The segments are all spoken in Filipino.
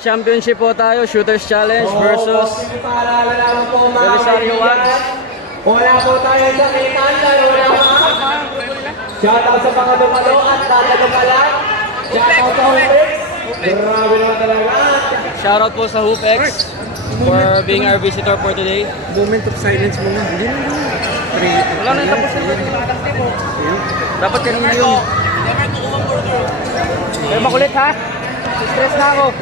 championship po tayo. Shooters challenge versus Belisario Wags. Wala po tayo sa kitanda. Wala po. Shoutout sa mga dumalo at tatalo ka lang. Shoutout sa Hoopex. Grabe naman talaga. Shoutout po sa Hoopex for being our visitor for today. Moment of silence muna. Hindi na yun. Wala na tapos na. Dapat kanina yun. Pero makulit ha? Stress na ako.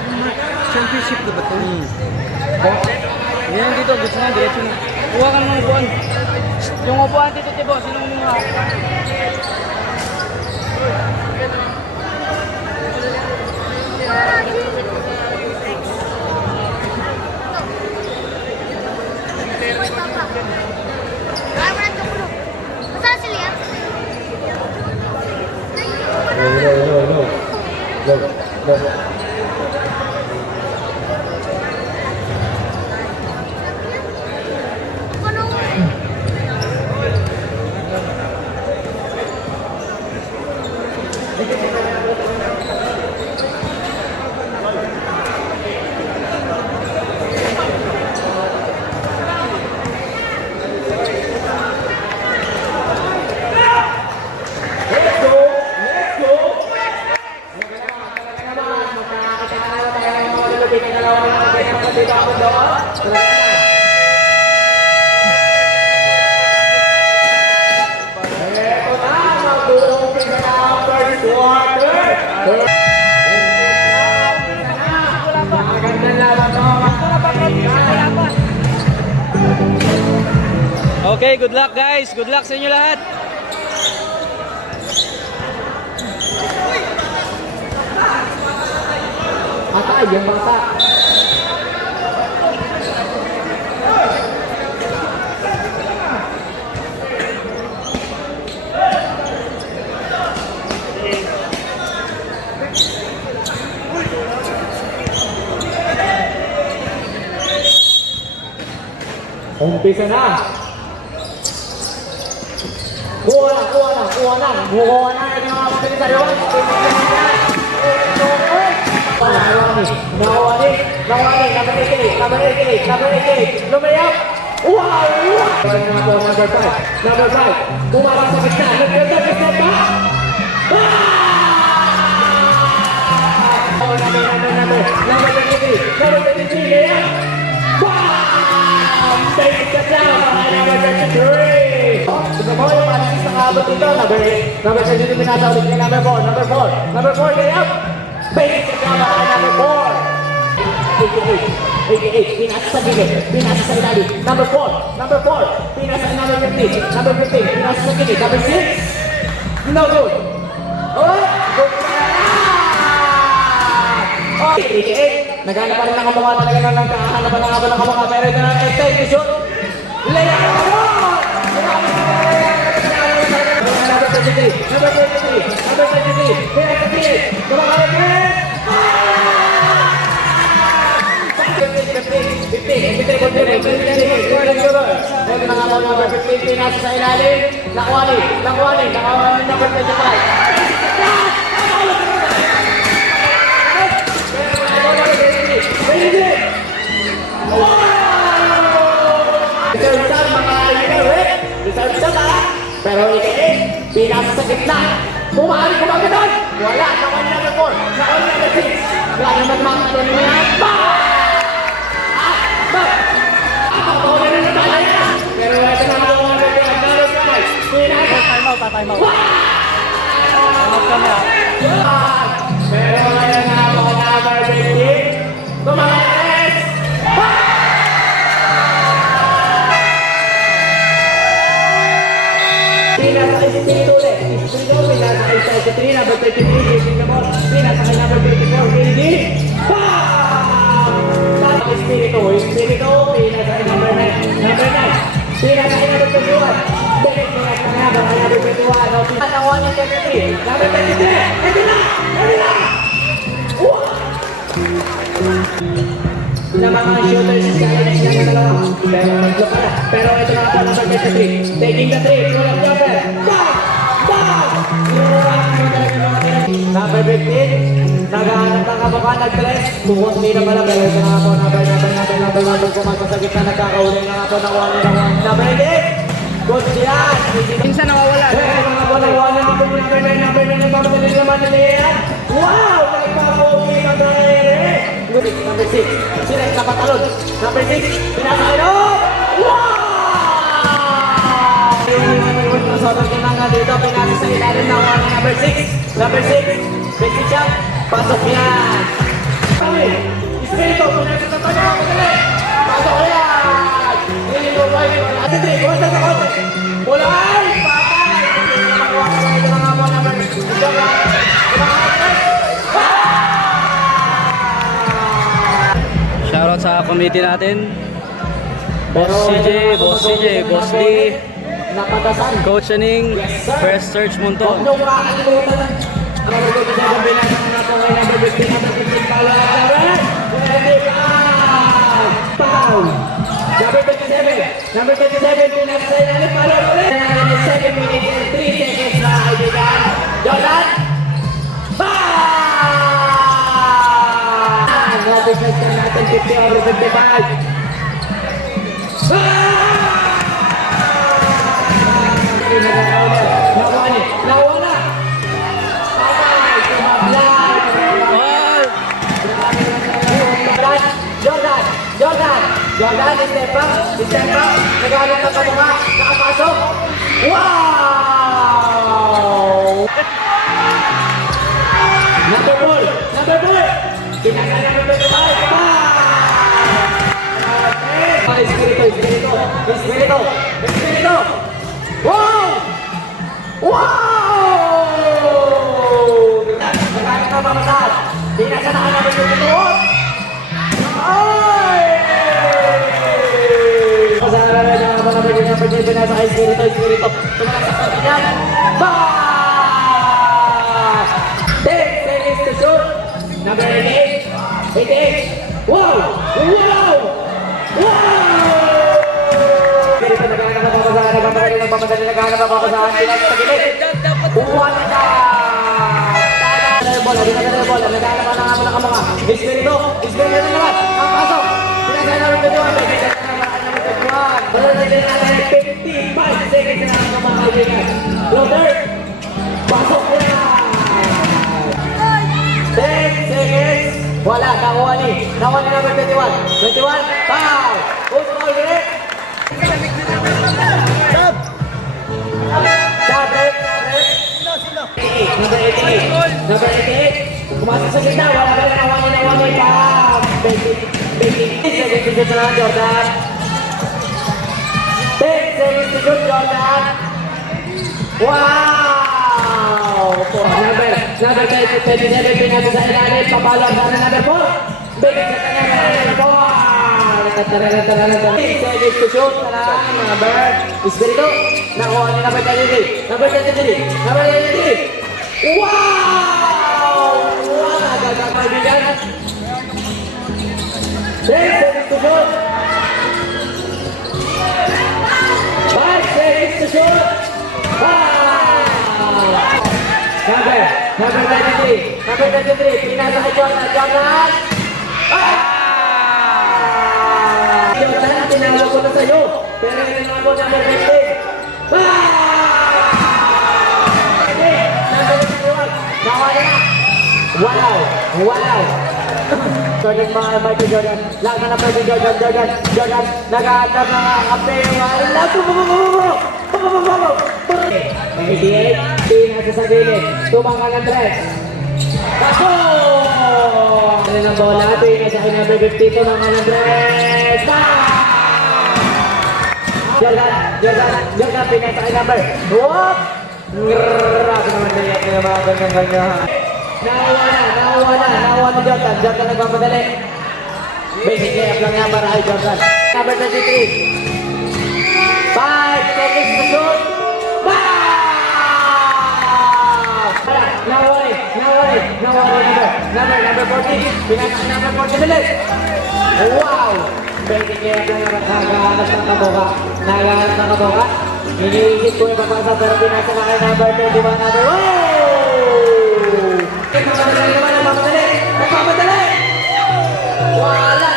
Championship na ba ito? Yan dito, gusto na, diretso na. Kuha ka ng upuan. Yung upuan dito, Tibo, sino muna? Okay, good luck guys. Good luck sa inyo lahat. Atay, yung bata. Umpisa na. Kuha na. Bukuha na. Ito mga Belisario Wags. Nawali. Number 88. Lumayap. Wow! Number 5. Pumarap sa gitna. Nagkita pa. Number 23. Layap. Bam! Take it down. Number 23. Gusto mo yung masis na kabot dito. Number 23 pinasa ulit kay number 4. Number 4, layap. Take it down. Number 4. 88, pinasa sa gilid, pinasa sa ilalim. Number 4, pinasa sa number 15. Number 15, pinasa sa gilid. Number 6, no good. Oh, good na! 88, naghanap pa rin ng kamukha talaga ng kakahanapan ng habang ng kamukha. Pero ito na, execution. Layup! Number 23, pinasa sa gilid. Kumakalap rin! 15 nasa sa ilalim. Nakuwali. Number 25. Reserve sa pero pinasa sa gitna. Pumari kumaganon. Wala. Nakuha number 4. Nakuha number 6. Wala naman mga ano nyo yan. Pero ito na ako mga Time out. pero ngayon na ako number 15. Kumakas! Pinasa Espiritu ulit. Pinasa Espiritu, number 33. Using the ball. Pinasa kay number 34. Hindi. Espiritu. Pinasa kay number 9. Pinasa kay number 21. Balik mo yan na ba? Number 21. Nakuha niya 33. Number 33. Ito na! Na mga shooters challenge niya na dalawa. Pero ito na po number 23. Taking the 3. Pull up jumper. Bang! Number 15. Naghahanap ng kabuka, nag-dress. Bukod nila pala, pero ito na nga po, number, kumasa sa gitna, nagkakauli na nga po, nakuha nila ng number 8. Good yan. Minsan nawawala. Mga po, nakuha na nga po, number 9, papagaling naman nila. Wow! Nagkakauli na dahil. Good, number 6. Sila yung napatalon. Number 6, pinasakino. Wow! Sobrang ka na nga dito, pinasa sa ilalim ng number 6. Number 6, Becky Chap, pasok yan. Kami, Espiritu, pinasa sa tanong ako dali. Pasok yan. Hindi mo ba yun? Ate 3, kumasa sa konti. Pulay, patay. Nakakuha ka na ito ng mga number 6. Shoutout sa committee natin. Boss CJ, Boss CJ, Boss Lee, Napatasan. Coach Aning, First Search Huwag Montong. niyong makakalimutan ang number 27, binasa na po kay number 15, number 15, Paolo Alvarez. Foul. Number 27, binasa sa ilalim, Paolo Alvarez. 7 minutes and 3 seconds na kaibigan. Jordan. Foul! Natin sa score natin, 50/55. Nakuha na! Patay! Tumablay! Ball! Jordan, step back! Nagalit na kamukha! Nakapasok! Wow! Number 4! Pinasa na number 5! Espiritu! Wow! Nagalit na pamasahan! Pinasa na number 22! Ay! Pasara na lang ako na pinasa kay Espiritu. Tumakas sa kanya. Bash! 10 seconds to shoot. Number 88. Wow! Espiritu naghahanap ng papasahan. Pinasa sa gilid. Kuha na siya! Bola, naghahanap na nga muna ka mga. Espiritu na naman. Ang pasok. Pinasa na rin ito. Basta na natin 55 seconds na ang mga kaibigan. Loader, pasok ko na! 10 seconds. Wala, nakuha ni number 21. 21, foul! Who's foul ulit? Stop, break. Number 88. Pumasok sa gitna, wala ka na nakuha ni Pam! 20 seconds to shoot na lang, Jordan. 10 seconds to shoot, Jordan. Wow! Number 27, pinasa sa ilalim. Papalo ang sana number 4. Bigay sa kanya number 4. 10 seconds to shoot na lang, mga bird. Espiritu, nakuha ni number 23. Number 23. Wow! Nagagag kaibigan. 10 seconds to shoot. 5 seconds to shoot. Number 23, pinasa kay Jordan. Jordan, tinalo ko na sa'yo. Pero yun na ako, number 20. Number 21, nawala na. Wow! Jordan, mga Michael Jordan. Lahat na pwede Jordan. Nag-aadap na kape. May 88, pinasa sa gilid. Tumangal ang dress. Ako! Ano ng bola? Pinasa kay number 52. Tumangal ang dress. Jordan, pinasa kay number. Whoop! Grabe naman na yan. Mga ganyan-ganyan. Nakuha ni Jordan. Jordan nagmamadali. Basic layup lang yan para kay Jordan. Number 23. 5 seconds to shoot. Number 40. Pinasa number 40 bilis. Wow! Basic layup lang yan. Nagahanap ng kabuka. Iniisip ko yung papasa pero pinasa na kay number 21. Wow! Mamadali naman ang mamadali. nagmamadali! Wala!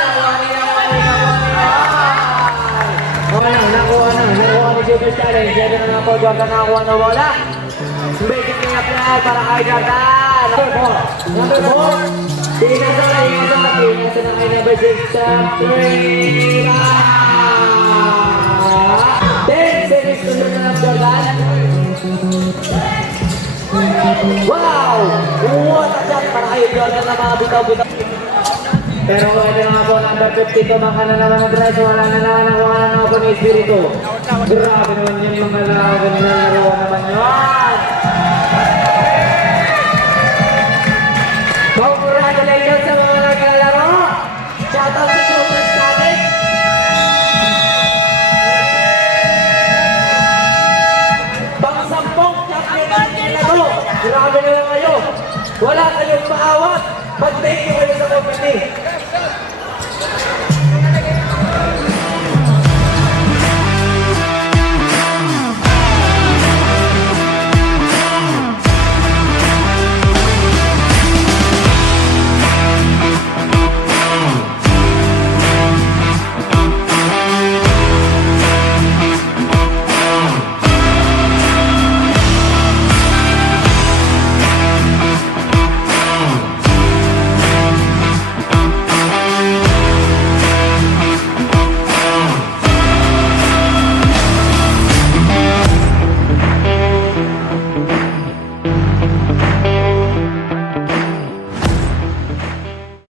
Nakuha ni Super Challenge. Yan na nga po, Jordan nakakuha na bola. Making clean up na para kay Jordan. Number 4. Pinasa na kay number 6. 3. 10 seconds to shoot na ng Jordan. Wow! What a shot para kay Jordan na mga bitaw-bitaw. Pero ito nga po, number 52, maka na naman ng dress, wala na naman ang wala na ako ni Espiritu. Grabe naman yun, mga laro naman yun.